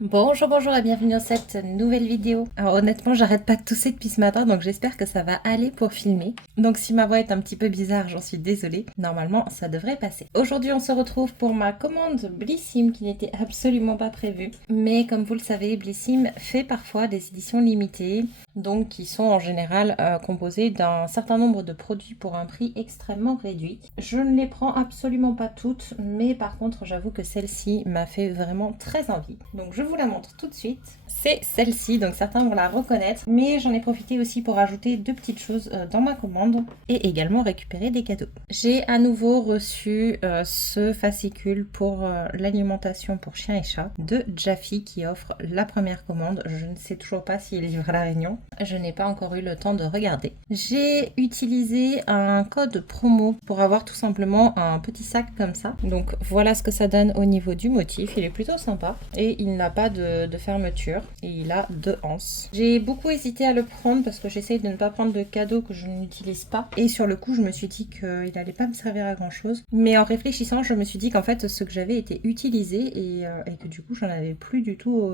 Bonjour et bienvenue dans cette nouvelle vidéo. Alors honnêtement, j'arrête pas de tousser depuis ce matin, donc j'espère que ça va aller pour filmer. Donc si ma voix est un petit peu bizarre, j'en suis désolée. Normalement, ça devrait passer. Aujourd'hui, on se retrouve pour ma commande Blissim qui n'était absolument pas prévue. Mais comme vous le savez, Blissim fait parfois des éditions limitées, donc qui sont en général composées d'un certain nombre de produits pour un prix extrêmement réduit. Je ne les prends absolument pas toutes, mais par contre, j'avoue que celle-ci m'a fait vraiment très envie. Donc je vous la montre tout de suite. C'est celle-ci, donc certains vont la reconnaître, mais j'en ai profité aussi pour ajouter deux petites choses dans ma commande et également récupérer des cadeaux. J'ai à nouveau reçu ce fascicule pour l'alimentation pour chiens et chats de Jaffy qui offre la première commande. Je ne sais toujours pas s'il livre à La Réunion. Je n'ai pas encore eu le temps de regarder. J'ai utilisé un code promo pour avoir tout simplement un petit sac comme ça. Donc voilà ce que ça donne au niveau du motif. Il est plutôt sympa et il n'a pas de fermeture et il a deux anses. J'ai beaucoup hésité à le prendre parce que j'essaye de ne pas prendre de cadeaux que je n'utilise pas et sur le coup je me suis dit qu'il n'allait pas me servir à grand chose, mais en réfléchissant je me suis dit qu'en fait ce que j'avais était utilisé et que du coup j'en avais plus du tout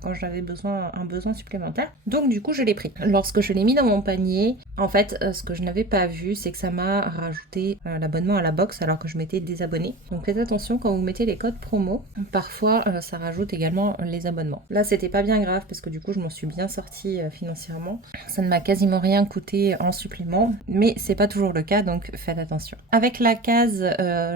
quand j'avais un besoin supplémentaire, donc du coup je l'ai pris. Lorsque je l'ai mis dans mon panier, en fait ce que je n'avais pas vu c'est que ça m'a rajouté l'abonnement à la box alors que je m'étais désabonnée, donc faites attention quand vous mettez les codes promo, parfois ça rajoute également les abonnements. Là c'était pas bien grave parce que du coup je m'en suis bien sortie financièrement, ça ne m'a quasiment rien coûté en supplément, mais c'est pas toujours le cas donc faites attention. Avec la case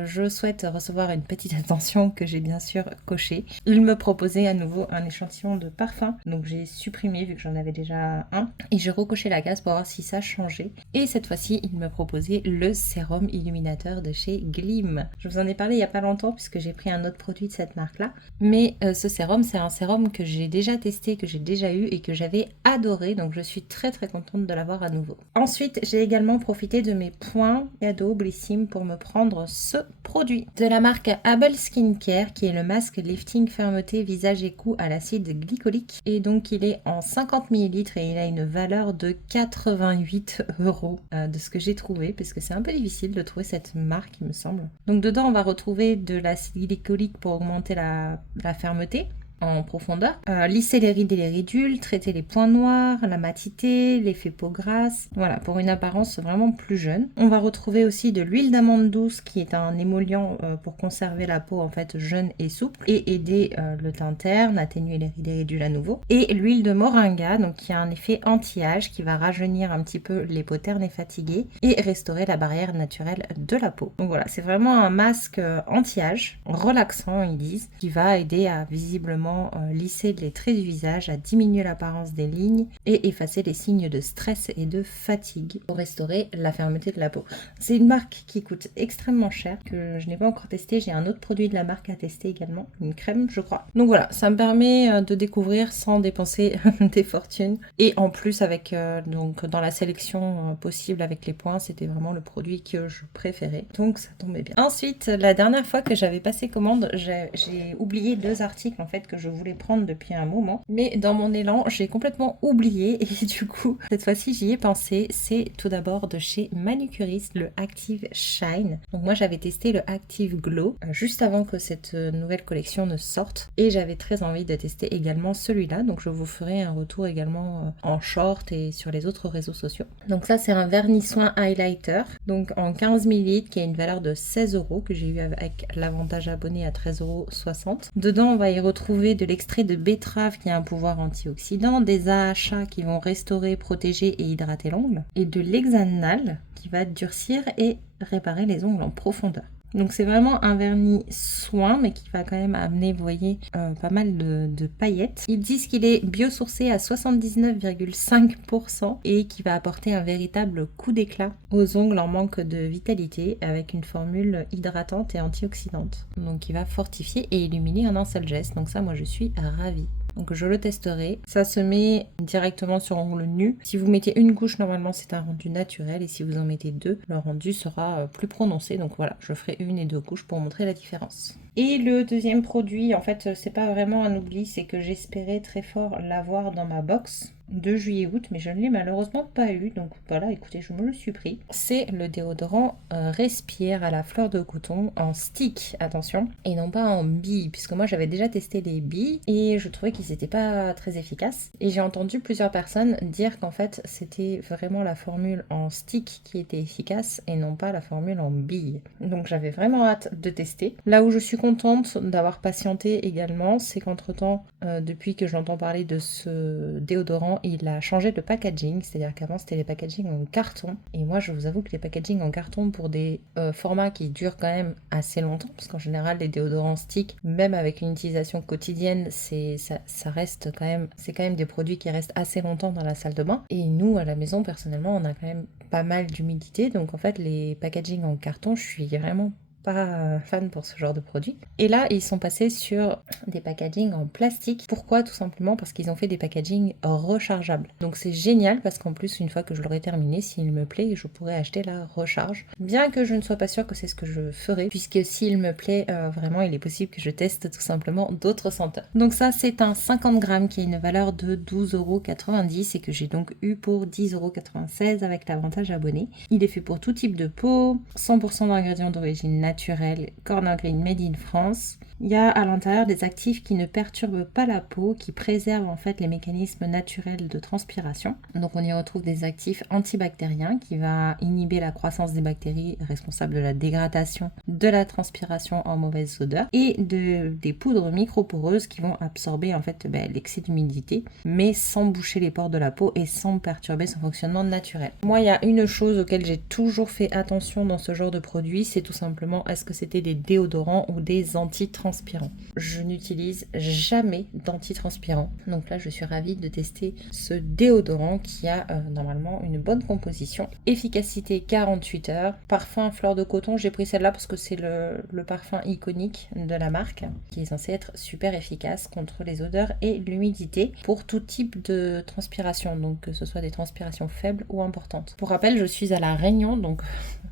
je souhaite recevoir une petite attention que j'ai bien sûr cochée. Il me proposait à nouveau un échantillon de parfum, donc j'ai supprimé vu que j'en avais déjà un et j'ai recoché la case pour voir si ça changeait, et cette fois-ci il me proposait le sérum illuminateur de chez Glim. Je vous en ai parlé il y a pas longtemps puisque j'ai pris un autre produit de cette marque là, mais ce sérum c'est un sérum que j'ai déjà testé, que j'ai déjà eu et que j'avais adoré, donc je suis très contente de l'avoir à nouveau. Ensuite j'ai également profité de mes points cadeaux Blissim pour me prendre ce produit de la marque Able Skincare qui est le masque lifting fermeté visage et cou à l'acide glycolique, et donc il est en 50 ml et il a une valeur de 88 € de ce que j'ai trouvé, parce que c'est un peu difficile de trouver cette marque il me semble. Donc dedans on va retrouver de l'acide glycolique pour augmenter la fermeté en profondeur, lisser les rides et les ridules, traiter les points noirs, la matité, l'effet peau grasse, voilà, pour une apparence vraiment plus jeune. On va retrouver aussi de l'huile d'amande douce qui est un émollient pour conserver la peau en fait jeune et souple et aider le teint terne, atténuer les rides et ridules à nouveau. Et l'huile de moringa, donc qui a un effet anti-âge qui va rajeunir un petit peu les peaux ternes et fatiguées et restaurer la barrière naturelle de la peau. Donc voilà, c'est vraiment un masque anti-âge, relaxant ils disent, qui va aider à visiblement lisser les traits du visage, à diminuer l'apparence des lignes et effacer les signes de stress et de fatigue pour restaurer la fermeté de la peau. C'est une marque qui coûte extrêmement cher, que je n'ai pas encore testé. J'ai un autre produit de la marque à tester également, une crème je crois. Donc voilà, ça me permet de découvrir sans dépenser des fortunes, et en plus avec donc dans la sélection possible avec les points, c'était vraiment le produit que je préférais, donc ça tombait bien. Ensuite, la dernière fois que j'avais passé commande, j'ai oublié deux articles en fait que je voulais prendre depuis un moment, mais dans mon élan j'ai complètement oublié et du coup cette fois-ci j'y ai pensé. C'est tout d'abord de chez Manucuriste, le Active Shine. Donc moi j'avais testé le Active Glow juste avant que cette nouvelle collection ne sorte et j'avais très envie de tester également celui-là, donc je vous ferai un retour également en short et sur les autres réseaux sociaux. Donc ça c'est un vernis soin highlighter, donc en 15 ml qui a une valeur de 16 € que j'ai eu avec l'avantage abonné à 13,60 €. Dedans on va y retrouver de l'extrait de betterave qui a un pouvoir antioxydant, des AHA qui vont restaurer, protéger et hydrater l'ongle, et de l'hexanal qui va durcir et réparer les ongles en profondeur. Donc c'est vraiment un vernis soin mais qui va quand même amener, vous voyez, pas mal de paillettes. Ils disent qu'il est biosourcé à 79,5% et qui va apporter un véritable coup d'éclat aux ongles en manque de vitalité avec une formule hydratante et antioxydante. Donc il va fortifier et illuminer en un seul geste. Donc ça, moi je suis ravie. Donc je le testerai. Ça se met directement sur ongle nu. Si vous mettez une couche, normalement c'est un rendu naturel, et si vous en mettez deux, le rendu sera plus prononcé. Donc voilà, je ferai une et deux couches pour montrer la différence. Et le deuxième produit, en fait c'est pas vraiment un oubli, c'est que j'espérais très fort l'avoir dans ma box. de juillet-août, mais je ne l'ai malheureusement pas eu. Donc voilà, écoutez, je me le suis pris. C'est le déodorant Respire à la fleur de coton en stick, attention, et non pas en bille, puisque moi j'avais déjà testé les billes et je trouvais qu'ils n'étaient pas très efficaces. Et j'ai entendu plusieurs personnes dire qu'en fait c'était vraiment la formule en stick qui était efficace et non pas la formule en bille. Donc j'avais vraiment hâte de tester. Là où je suis contente d'avoir patienté également, c'est qu'entre-temps, depuis que j'entends parler de ce déodorant, il a changé de packaging, c'est-à-dire qu'avant c'était les packaging en carton. Et moi je vous avoue que les packaging en carton pour des formats qui durent quand même assez longtemps, parce qu'en général les déodorants stick, même avec une utilisation quotidienne, ça reste quand même, c'est quand même des produits qui restent assez longtemps dans la salle de bain. Et nous à la maison personnellement on a quand même pas mal d'humidité, donc en fait les packaging en carton, je suis vraiment pas fan pour ce genre de produit. Et là, ils sont passés sur des packaging en plastique. Pourquoi? Tout simplement parce qu'ils ont fait des packaging rechargeables. Donc c'est génial parce qu'en plus, une fois que je l'aurai terminé, s'il me plaît, je pourrai acheter la recharge. Bien que je ne sois pas sûre que c'est ce que je ferai, puisque s'il me plaît, vraiment, il est possible que je teste tout simplement d'autres senteurs. Donc ça, c'est un 50 grammes qui a une valeur de 12,90€ et que j'ai donc eu pour 10,96€ avec l'avantage abonné. Il est fait pour tout type de peau, 100% d'ingrédients d'origine naturelle, Corner Green Made in France. Il y a à l'intérieur des actifs qui ne perturbent pas la peau, qui préservent en fait les mécanismes naturels de transpiration. Donc on y retrouve des actifs antibactériens qui va inhiber la croissance des bactéries responsables de la dégradation de la transpiration en mauvaise odeur et des poudres microporeuses qui vont absorber en fait l'excès d'humidité mais sans boucher les pores de la peau et sans perturber son fonctionnement naturel. Moi il y a une chose auquel j'ai toujours fait attention dans ce genre de produit, c'est tout simplement est-ce que c'était des déodorants ou des antitranspirants. Je n'utilise jamais d'antitranspirant. Donc là, je suis ravie de tester ce déodorant qui a normalement une bonne composition. Efficacité 48 heures. Parfum fleur de coton. J'ai pris celle-là parce que c'est le parfum iconique de la marque qui est censé être super efficace contre les odeurs et l'humidité pour tout type de transpiration. Donc que ce soit des transpirations faibles ou importantes. Pour rappel, je suis à La Réunion, donc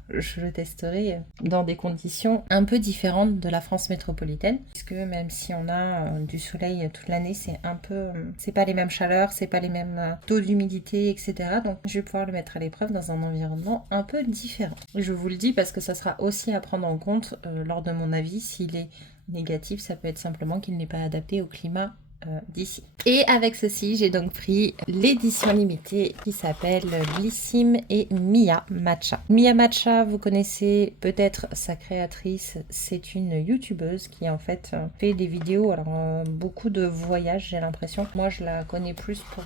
je le testerai dans des conditions un peu différentes de la France métropolitaine, puisque même si on a du soleil toute l'année, c'est pas les mêmes chaleurs, c'est pas les mêmes taux d'humidité, etc. Donc je vais pouvoir le mettre à l'épreuve dans un environnement un peu différent. Je vous le dis parce que ça sera aussi à prendre en compte lors de mon avis. S'il est négatif, ça peut être simplement qu'il n'est pas adapté au climat d'ici. Et avec ceci, j'ai donc pris l'édition limitée qui s'appelle Blissim et Mia Matcha. Mia Matcha, vous connaissez peut-être sa créatrice, c'est une youtubeuse qui en fait fait des vidéos, alors beaucoup de voyages j'ai l'impression. Moi je la connais plus pour,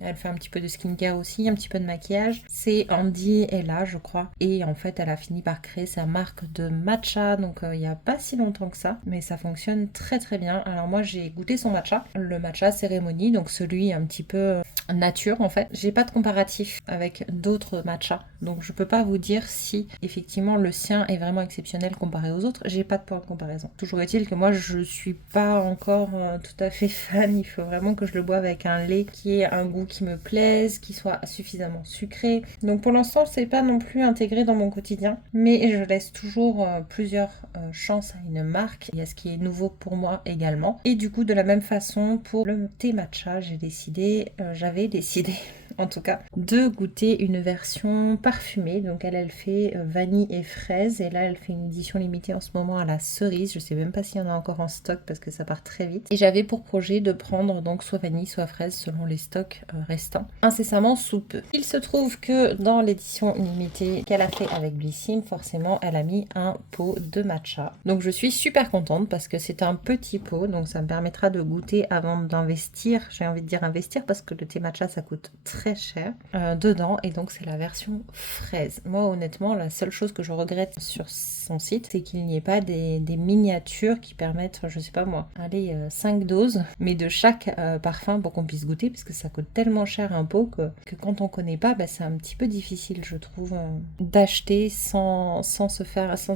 elle fait un petit peu de skincare aussi, un petit peu de maquillage. C'est Andy Ella je crois. Et en fait elle a fini par créer sa marque de matcha, donc il n'y a pas si longtemps que ça, mais ça fonctionne très très bien. Alors moi j'ai goûté son matcha, le matcha cérémonie, donc celui un petit peu nature en fait. J'ai pas de comparatif avec d'autres matchas, donc je peux pas vous dire si effectivement le sien est vraiment exceptionnel comparé aux autres. J'ai pas de point de comparaison. Toujours est-il que moi je suis pas encore tout à fait fan. Il faut vraiment que je le boive avec un lait qui ait un goût qui me plaise, qui soit suffisamment sucré. Donc pour l'instant c'est pas non plus intégré dans mon quotidien, mais je laisse toujours plusieurs chances à une marque. Il y a ce qui est nouveau pour moi également. Et du coup de la même façon pour le thé matcha, j'avais décidé en tout cas de goûter une version parfumée. Donc elle fait vanille et fraise, et là elle fait une édition limitée en ce moment à la cerise. Je sais même pas s'il y en a encore en stock parce que ça part très vite, et j'avais pour projet de prendre donc soit vanille soit fraise selon les stocks restants incessamment sous peu. Il se trouve que dans l'édition limitée qu'elle a fait avec Blissim, forcément elle a mis un pot de matcha, donc je suis super contente parce que c'est un petit pot, donc ça me permettra de goûter avant d'investir. J'ai envie de dire investir parce que le thé matcha ça coûte très cher dedans, et donc c'est la version fraise. Moi honnêtement la seule chose que je regrette sur son site, c'est qu'il n'y ait pas des miniatures qui permettent, je sais pas moi, 5 doses mais de chaque parfum pour qu'on puisse goûter, parce que ça coûte tellement cher un pot que quand on connaît pas, c'est un petit peu difficile je trouve d'acheter sans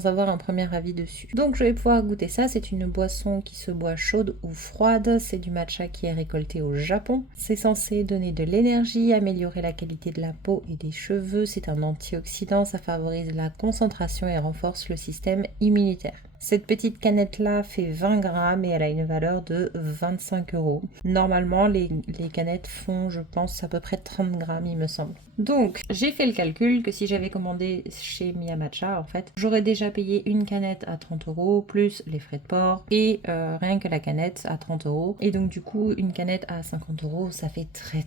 avoir un premier avis dessus. Donc je vais pouvoir goûter ça. C'est une boisson qui se boit chaude ou froide, c'est du matcha qui est récolté au Japon. C'est censé donner de l'énergie, améliorer la qualité de la peau et des cheveux, c'est un antioxydant, ça favorise la concentration et renforce le système immunitaire. Cette petite canette là fait 20 grammes et elle a une valeur de 25 euros. Normalement les canettes font, je pense, à peu près 30 grammes il me semble. Donc j'ai fait le calcul que si j'avais commandé chez Mia Matcha, en fait, j'aurais déjà payé une canette à 30 euros plus les frais de port et rien que la canette à 30 euros. Et donc du coup une canette à 50 euros, ça fait très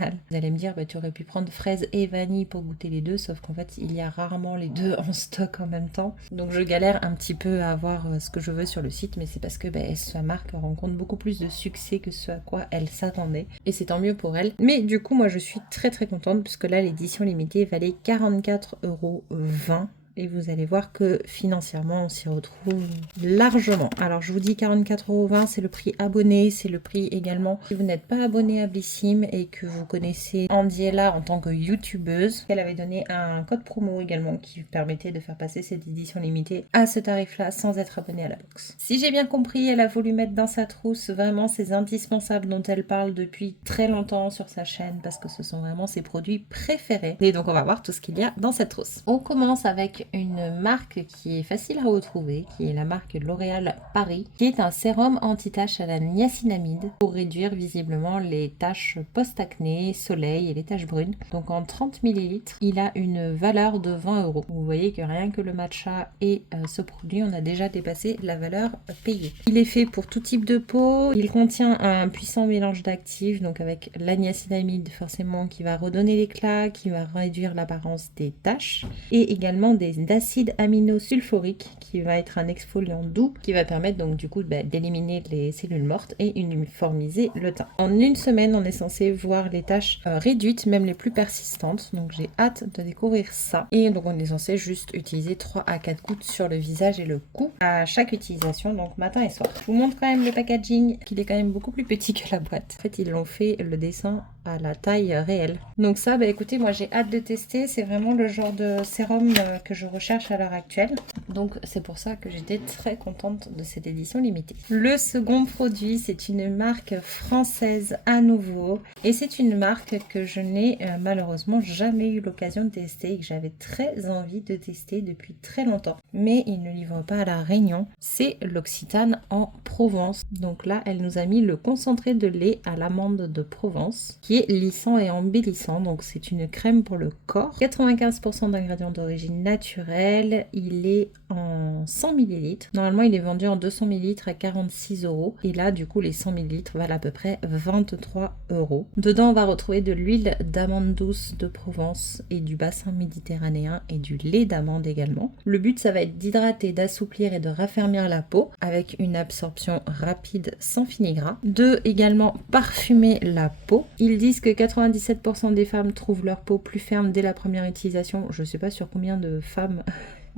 mal. Vous allez me dire, bah, tu aurais pu prendre fraises et vanille pour goûter les deux, sauf qu'en fait il y a rarement les deux en stock en même temps. Donc je galère un petit peu à avoir ce que je veux sur le site, mais c'est parce que sa marque rencontre beaucoup plus de succès que ce à quoi elle s'attendait. Et c'est tant mieux pour elle. Mais du coup moi je suis très contente puisque là l'édition limitée valait 44,20 €. Et vous allez voir que financièrement on s'y retrouve largement. Alors je vous dis 44,20 €, c'est le prix abonné, c'est le prix également si vous n'êtes pas abonné à Blissim et que vous connaissez Andiela en tant que youtubeuse. Elle avait donné un code promo également qui permettait de faire passer cette édition limitée à ce tarif là sans être abonné à la box. Si j'ai bien compris, elle a voulu mettre dans sa trousse vraiment ces indispensables dont elle parle depuis très longtemps sur sa chaîne parce que ce sont vraiment ses produits préférés. Et donc on va voir tout ce qu'il y a dans cette trousse. On commence avec une marque qui est facile à retrouver, qui est la marque L'Oréal Paris, qui est un sérum anti-taches à la niacinamide pour réduire visiblement les taches post-acné, soleil et les taches brunes. Donc en 30 ml, il a une valeur de 20 €. Vous voyez que rien que le matcha et ce produit, on a déjà dépassé la valeur payée. Il est fait pour tout type de peau, il contient un puissant mélange d'actifs, donc avec la niacinamide forcément qui va redonner l'éclat, qui va réduire l'apparence des taches, et également d'acide aminosulfurique qui va être un exfoliant doux qui va permettre donc du coup d'éliminer les cellules mortes et uniformiser le teint. En une semaine, on est censé voir les taches réduites, même les plus persistantes. Donc j'ai hâte de découvrir ça. Et donc on est censé juste utiliser 3 à 4 gouttes sur le visage et le cou à chaque utilisation, donc matin et soir. Je vous montre quand même le packaging, qu'il est quand même beaucoup plus petit que la boîte. En fait, ils l'ont fait le dessin à la taille réelle. Donc ça, écoutez, moi j'ai hâte de tester. C'est vraiment le genre de sérum que je recherche à l'heure actuelle. Donc c'est pour ça que j'étais très contente de cette édition limitée. Le second produit, c'est une marque française à nouveau. Et c'est une marque que je n'ai malheureusement jamais eu l'occasion de tester et que j'avais très envie de tester depuis très longtemps. Mais ils ne livrent pas à La Réunion. C'est l'Occitane en Provence. Donc là, elle nous a mis le concentré de lait à l'amande de Provence, qui est lissant et embellissant. Donc c'est une crème pour le corps. 95% d'ingrédients d'origine naturelle. Il est en 100 ml. Normalement, il est vendu en 200 ml à 46 €. Et là, du coup, les 100 ml valent à peu près 23 €. Dedans, on va retrouver de l'huile d'amande douce de Provence et du bassin méditerranéen et du lait d'amande également. Le but, ça va être d'hydrater, d'assouplir et de raffermir la peau avec une absorption rapide sans fini-gras. De également parfumer la peau. Ils disent que 97% des femmes trouvent leur peau plus ferme dès la première utilisation. Je ne sais pas sur combien de femmes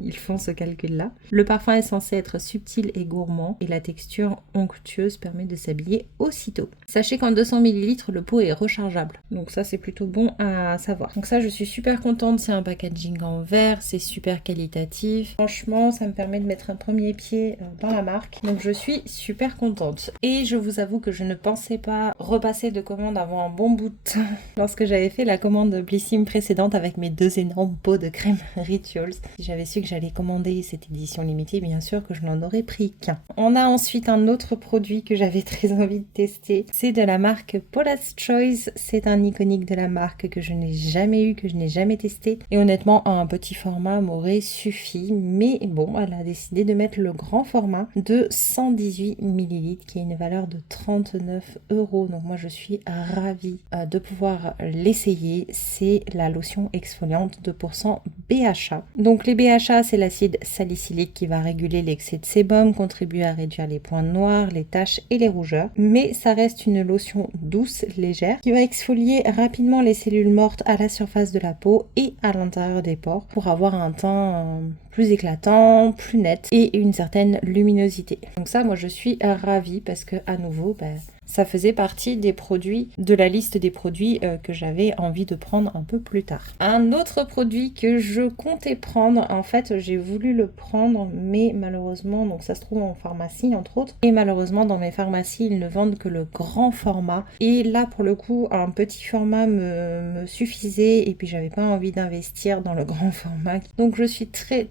ils font ce calcul-là. Le parfum est censé être subtil et gourmand et la texture onctueuse permet de s'habiller aussitôt. Sachez qu'en 200 ml, le pot est rechargeable. Donc ça, c'est plutôt bon à savoir. Donc ça, je suis super contente. C'est un packaging en verre, c'est super qualitatif. Franchement, ça me permet de mettre un premier pied dans la marque. Donc je suis super contente. Et je vous avoue que je ne pensais pas repasser de commande avant un bon bout de temps lorsque j'avais fait la commande Blissim précédente avec mes 2 énormes pots de crème Rituals. Si j'avais su que j'allais commander cette édition limitée, bien sûr que je n'en aurais pris qu'un. On a ensuite un autre produit que j'avais très envie de tester. C'est de la marque Paula's Choice. C'est un iconique de la marque que je n'ai jamais eu, que je n'ai jamais testé. Et honnêtement, un petit format m'aurait suffi. Mais bon, elle a décidé de mettre le grand format de 118 ml qui a une valeur de 39 €. Donc moi, je suis ravie de pouvoir l'essayer. C'est la lotion exfoliante 2% BHA. Donc les BHA, c'est l'acide salicylique qui va réguler l'excès de sébum, contribuer à réduire les points noirs, les taches et les rougeurs. Mais ça reste une lotion douce, légère, qui va exfolier rapidement les cellules mortes à la surface de la peau et à l'intérieur des pores pour avoir un teint plus éclatant, plus net et une certaine luminosité. Donc ça, moi je suis ravie parce que à nouveau, ça faisait partie des produits, de la liste des produits que j'avais envie de prendre un peu plus tard. Un autre produit que je comptais prendre, en fait j'ai voulu le prendre, mais malheureusement, donc ça se trouve en pharmacie entre autres, et malheureusement dans mes pharmacies ils ne vendent que le grand format, et là pour le coup un petit format me suffisait, et puis j'avais pas envie d'investir dans le grand format. Donc je suis très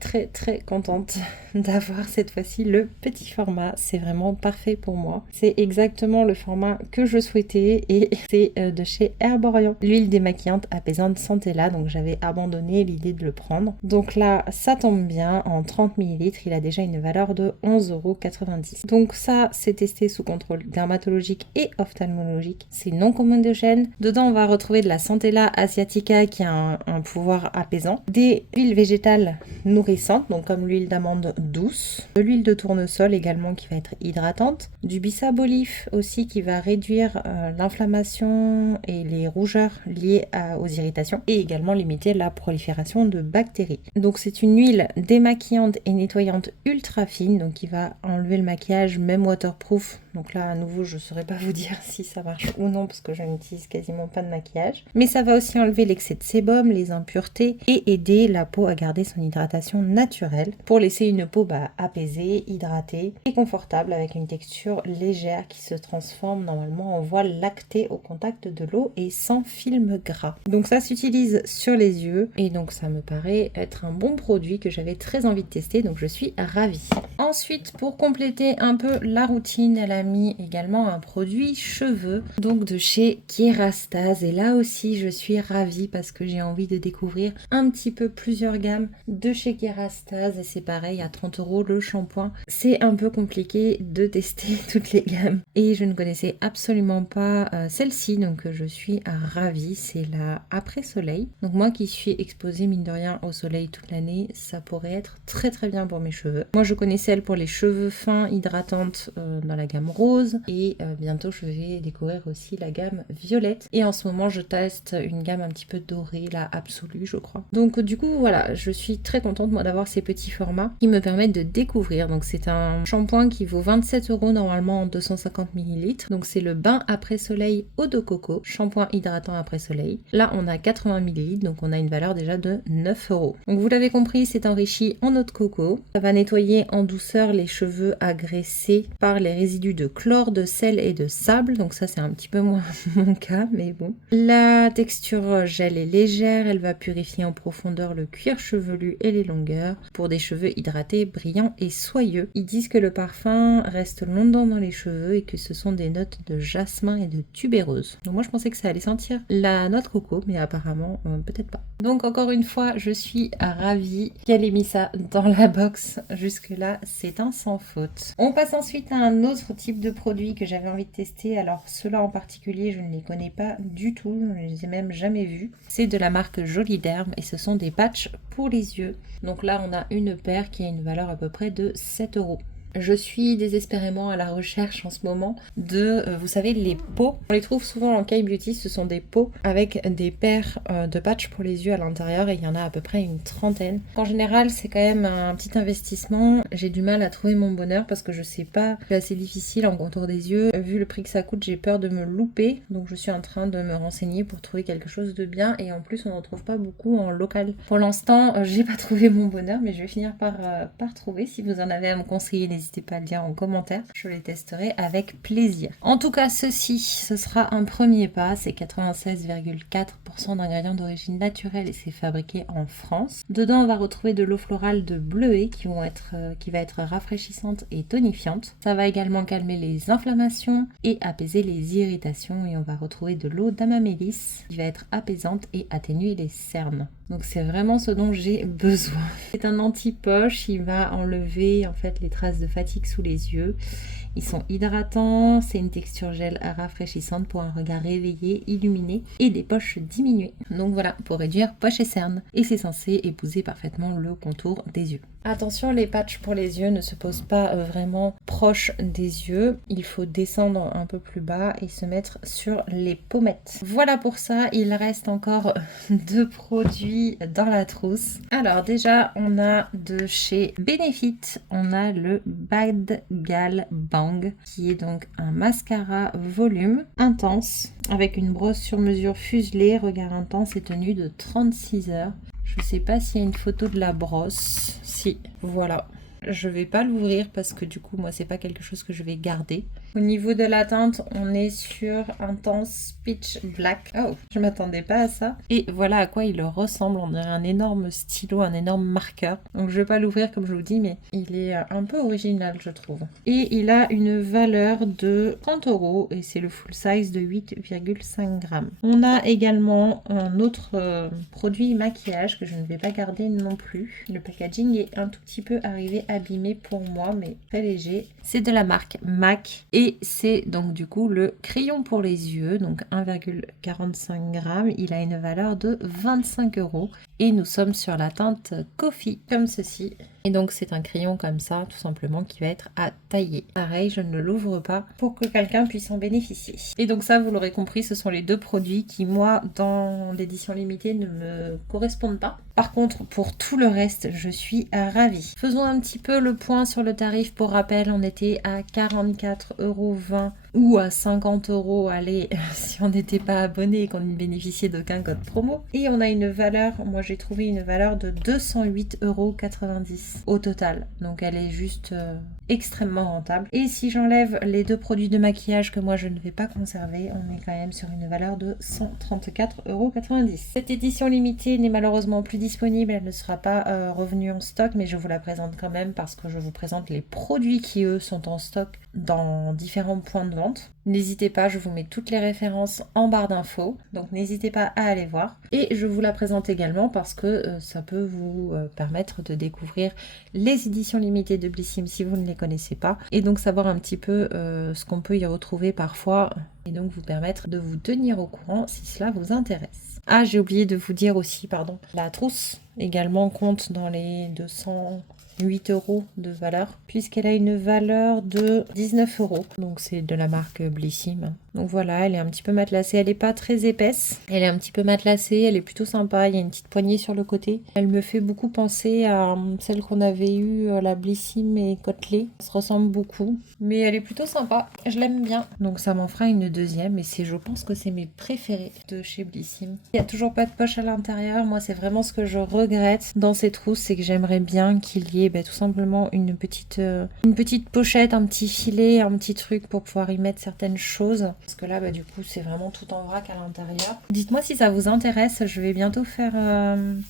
contente d'avoir cette fois-ci le petit format. C'est vraiment parfait pour moi. C'est exactement le format que je souhaitais et c'est de chez Herborian. L'huile démaquillante apaisante Centella, donc j'avais abandonné l'idée de le prendre. Donc là, ça tombe bien, en 30 ml, il a déjà une valeur de 11,90 €. Donc ça, c'est testé sous contrôle dermatologique et ophtalmologique. C'est non commodogène. Dedans, on va retrouver de la Centella asiatica qui a un pouvoir apaisant, des huiles végétales nourrissantes, donc comme l'huile d'amande douce, de l'huile de tournesol également qui va être hydratante, du bisabolif aussi qui va réduire l'inflammation et les rougeurs liées aux irritations et également limiter la prolifération de bactéries. Donc c'est une huile démaquillante et nettoyante ultra fine, donc qui va enlever le maquillage même waterproof. Donc là à nouveau je ne saurais pas vous dire si ça marche ou non parce que je n'utilise quasiment pas de maquillage. Mais ça va aussi enlever l'excès de sébum, les impuretés et aider la peau à garder son hydratation naturelle pour laisser une peau apaisée, hydratée et confortable avec une texture légère qui se transforme normalement en voile lactée au contact de l'eau et sans film gras. Donc ça s'utilise sur les yeux et donc ça me paraît être un bon produit que j'avais très envie de tester, donc je suis ravie. Ensuite, pour compléter un peu la routine, elle a mis également un produit cheveux, donc de chez Kérastase. Et là aussi, je suis ravie parce que j'ai envie de découvrir un petit peu plusieurs gammes de chez Kérastase. Et c'est pareil, à 30 € le shampoing. C'est un peu compliqué de tester toutes les gammes. Et je ne connaissais absolument pas celle-ci, donc je suis ravie. C'est la Après Soleil. Donc moi qui suis exposée mine de rien au soleil toute l'année, ça pourrait être très très bien pour mes cheveux. Moi je connais celle pour les cheveux fins hydratantes dans la gamme rose et bientôt je vais découvrir aussi la gamme violette. Et en ce moment je teste une gamme un petit peu dorée, la Absolue je crois. Donc du coup voilà, je suis très contente moi d'avoir ces petits formats qui me permettent de découvrir. Donc c'est un shampoing qui vaut 27 € normalement en 250 ml. Donc c'est le bain après soleil eau de coco, shampoing hydratant après soleil. Là on a 80 ml, donc on a une valeur déjà de 9 €. Donc vous l'avez compris, c'est enrichi en eau de coco. Ça va nettoyer en douceur les cheveux agressés par les résidus de chlore, de sel et de sable. Donc ça c'est un petit peu moins mon cas, mais bon. La texture gel est légère, elle va purifier en profondeur le cuir chevelu et les longueurs pour des cheveux hydratés, brillants et soyeux. Ils disent que le parfum reste longtemps dans les cheveux et que ce sont des notes de jasmin et de tubéreuse. Donc moi je pensais que ça allait sentir la noix de coco, mais apparemment peut-être pas. Donc encore une fois, je suis ravie qu'elle ait mis ça dans la box. Jusque là, c'est un sans faute. On passe ensuite à un autre type de produit que j'avais envie de tester. Alors ceux-là en particulier, je ne les connais pas du tout, je ne les ai même jamais vus. C'est de la marque Joliderm et ce sont des patchs pour les yeux. Donc là, on a une paire qui a une valeur à peu près de 7 €. Je suis désespérément à la recherche en ce moment de, vous savez, les pots. On les trouve souvent en K-Beauty, ce sont des pots avec des paires de patchs pour les yeux à l'intérieur et il y en a à peu près une trentaine. En général, c'est quand même un petit investissement. J'ai du mal à trouver mon bonheur parce que je sais pas, c'est assez difficile en contour des yeux. Vu le prix que ça coûte, j'ai peur de me louper. Donc je suis en train de me renseigner pour trouver quelque chose de bien et en plus on n'en trouve pas beaucoup en local. Pour l'instant, j'ai pas trouvé mon bonheur mais je vais finir par trouver. Si vous en avez à me conseiller, n'hésitez pas à le dire en commentaire, je les testerai avec plaisir. En tout cas, ceci, ce sera un premier pas, c'est 96,4% d'ingrédients d'origine naturelle et c'est fabriqué en France. Dedans, on va retrouver de l'eau florale de bleuet qui va être rafraîchissante et tonifiante. Ça va également calmer les inflammations et apaiser les irritations et on va retrouver de l'eau d'amamélis qui va être apaisante et atténuer les cernes. Donc c'est vraiment ce dont j'ai besoin. C'est un anti-poche, il va enlever en fait les traces de fatigue sous les yeux. Ils sont hydratants, c'est une texture gel rafraîchissante pour un regard réveillé, illuminé et des poches diminuées. Donc voilà, pour réduire poches et cernes. Et c'est censé épouser parfaitement le contour des yeux. Attention, les patchs pour les yeux ne se posent pas vraiment proches des yeux. Il faut descendre un peu plus bas et se mettre sur les pommettes. Voilà pour ça, il reste encore 2 produits dans la trousse. Alors déjà, on a de chez Benefit, on a le Bad Gal Bang, qui est donc un mascara volume intense avec une brosse sur mesure fuselée, regard intense et tenue de 36 heures. Je sais pas s'il y a une photo de la brosse. Si, voilà. Je vais pas l'ouvrir parce que du coup, moi, c'est pas quelque chose que je vais garder. Au niveau de la teinte, on est sur Intense Pitch Black. Oh, je m'attendais pas à ça. Et voilà à quoi il ressemble. On dirait un énorme stylo, un énorme marqueur. Donc je vais pas l'ouvrir comme je vous dis, mais il est un peu original, je trouve. Et il a une valeur de 30 € et c'est le full size de 8,5 grammes. On a également un autre produit maquillage que je ne vais pas garder non plus. Le packaging est un tout petit peu arrivé abîmé pour moi, mais très léger. C'est de la marque MAC et c'est donc du coup le crayon pour les yeux, donc 1,45 grammes. Il a une valeur de 25 € et nous sommes sur la teinte Coffee, comme ceci. Et donc c'est un crayon comme ça, tout simplement, qui va être à tailler. Pareil, je ne l'ouvre pas pour que quelqu'un puisse en bénéficier. Et donc ça, vous l'aurez compris, ce sont les deux produits qui, moi, dans l'édition limitée, ne me correspondent pas. Par contre, pour tout le reste, je suis ravie. Faisons un petit peu le point sur le tarif. Pour rappel, on était à 44,20 € ou à 50 €, allez, si on n'était pas abonné et qu'on ne bénéficiait d'aucun code promo. Et on a une valeur, moi j'ai trouvé une valeur de 208,90 € au total. Donc elle est juste extrêmement rentable. Et si j'enlève les deux produits de maquillage que moi je ne vais pas conserver, on est quand même sur une valeur de 134,90 €. Cette édition limitée n'est malheureusement plus disponible, elle ne sera pas revenue en stock, mais je vous la présente quand même parce que je vous présente les produits qui eux sont en stock dans différents points de vente. N'hésitez pas, je vous mets toutes les références en barre d'infos, donc n'hésitez pas à aller voir. Et je vous la présente également parce que ça peut vous permettre de découvrir les éditions limitées de Blissim si vous ne les connaissez pas, et donc savoir un petit peu ce qu'on peut y retrouver parfois, et donc vous permettre de vous tenir au courant si cela vous intéresse. Ah, j'ai oublié de vous dire aussi, pardon, la trousse également compte dans les 208 € de valeur, puisqu'elle a une valeur de 19 €. Donc c'est de la marque Blissim. Donc voilà, elle est un petit peu matelassée. Elle n'est pas très épaisse. Elle est un petit peu matelassée. Elle est plutôt sympa. Il y a une petite poignée sur le côté. Elle me fait beaucoup penser à celle qu'on avait eue, la Blissim et Côtelé. Ça se ressemble beaucoup. Mais elle est plutôt sympa. Je l'aime bien. Donc ça m'en fera une deuxième. Et je pense que c'est mes préférés de chez Blissim. Il n'y a toujours pas de poche à l'intérieur. Moi, c'est vraiment ce que je regrette dans ces trousses. C'est que j'aimerais bien qu'il y ait tout simplement une petite pochette, un petit filet, un petit truc pour pouvoir y mettre certaines choses. Parce que là, du coup, c'est vraiment tout en vrac à l'intérieur. Dites-moi si ça vous intéresse. Je vais bientôt faire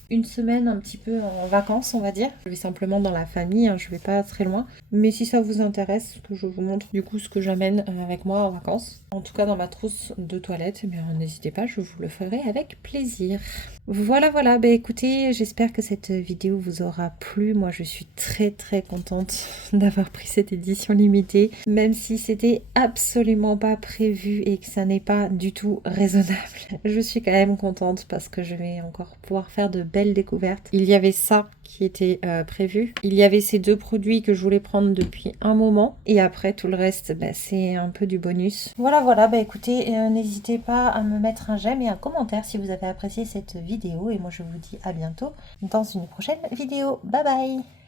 une semaine un petit peu en vacances, on va dire. Je vais simplement dans la famille, hein, je vais pas très loin. Mais si ça vous intéresse, que je vous montre du coup ce que j'amène avec moi en vacances. En tout cas, dans ma trousse de toilette, eh bien, n'hésitez pas, je vous le ferai avec plaisir. Voilà, écoutez, j'espère que cette vidéo vous aura plu. Moi, je suis très très contente d'avoir pris cette édition limitée, même si c'était absolument pas prévu et que ça n'est pas du tout raisonnable. Je suis quand même contente parce que je vais encore pouvoir faire de belles découvertes. Il y avait ça qui était prévu. Il y avait ces deux produits que je voulais prendre depuis un moment. Et après, tout le reste, c'est un peu du bonus. Voilà, écoutez, n'hésitez pas à me mettre un j'aime et un commentaire si vous avez apprécié cette vidéo. Et moi, je vous dis à bientôt dans une prochaine vidéo. Bye bye!